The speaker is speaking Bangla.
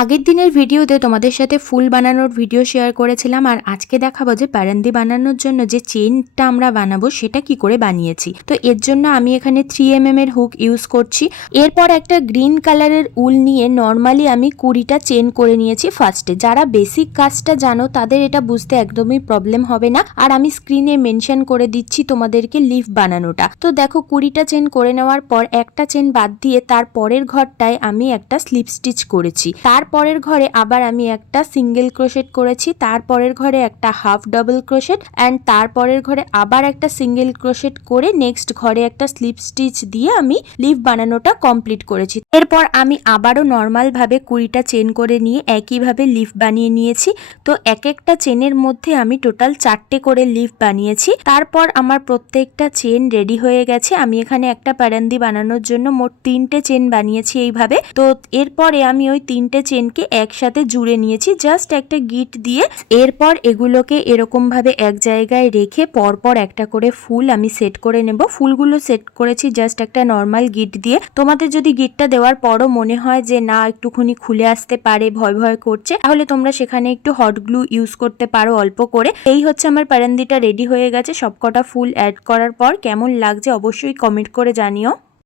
আগের দিনের ভিডিওতে তোমাদের সাথে ফুল বানানোর ভিডিও শেয়ার করেছিলাম, আর আজকে দেখাবো যে প্যারেন্দি বানানোর জন্য যে চেনটা আমরা বানাবো সেটা কি করে বানিয়েছি। তো এর জন্য আমি এখানে 3mm এর হুক ইউজ করছি। এরপর একটা গ্রিন কালারের উল নিয়ে নর্মালি আমি 20টা চেন করে নিয়েছি ফার্স্টে। যারা বেসিক কাজটা জানো তাদের এটা বুঝতে একদমই প্রবলেম হবে না, আর আমি স্ক্রিনে মেনশন করে দিচ্ছি তোমাদেরকে লিফ বানানোটা। তো দেখো 20টা চেন করে নেওয়ার পর একটা চেন বাদ দিয়ে তার পরের ঘরটায় আমি একটা স্লিপ স্টিচ করেছি। তারপরের ঘরে আবার আমি একটা সিঙ্গেল ক্রোশেট করেছি, তারপরের ঘরে একটা হাফ ডাবল ক্রোশেট অ্যান্ড তারপরের ঘরে আবার একটা সিঙ্গেল ক্রোশেট করে নেক্সট ঘরে একটা স্লিপ স্টিচ দিয়ে আমি লিফ বানানোটা কমপ্লিট করেছি। এরপর আমি আবারও নর্মাল ভাবে 20টা চেন করে নিয়ে একইভাবে লিফ বানিয়ে নিয়েছি। তো এক একটা চেনের মধ্যে আমি টোটাল 4টে করে লিফ বানিয়েছি। তারপর আমার প্রত্যেকটা চেন রেডি হয়ে গেছে। আমি এখানে একটা প্যারান্দি বানানোর জন্য মোট 3টে চেন বানিয়েছি এইভাবে। তো এরপরে আমি ওই 3টে চেনকে একসাথে জুড়ে নিয়েছি জাস্ট একটা গিট দিয়ে। এরপর এগুলোকে এরকম ভাবে এক জায়গায় রেখে পরপর একটা করে ফুল আমি সেট করে নেব। ফুলগুলো সেট করেছি জাস্ট একটা নর্মাল গিট দিয়ে। তোমাদের যদি গিটটা দেওয়ার পরও মনে হয় যে না একটুখানি খুলে আসতে পারে, ভয় ভয় করছে, তাহলে তোমরা সেখানে একটু হট গ্লু ইউজ করতে পারো অল্প করে। এই হচ্ছে আমার প্যারান্দিটা রেডি হয়ে গেছে। সবকটা ফুল অ্যাড করার পর কেমন লাগছে অবশ্যই কমেন্ট করে জানিও।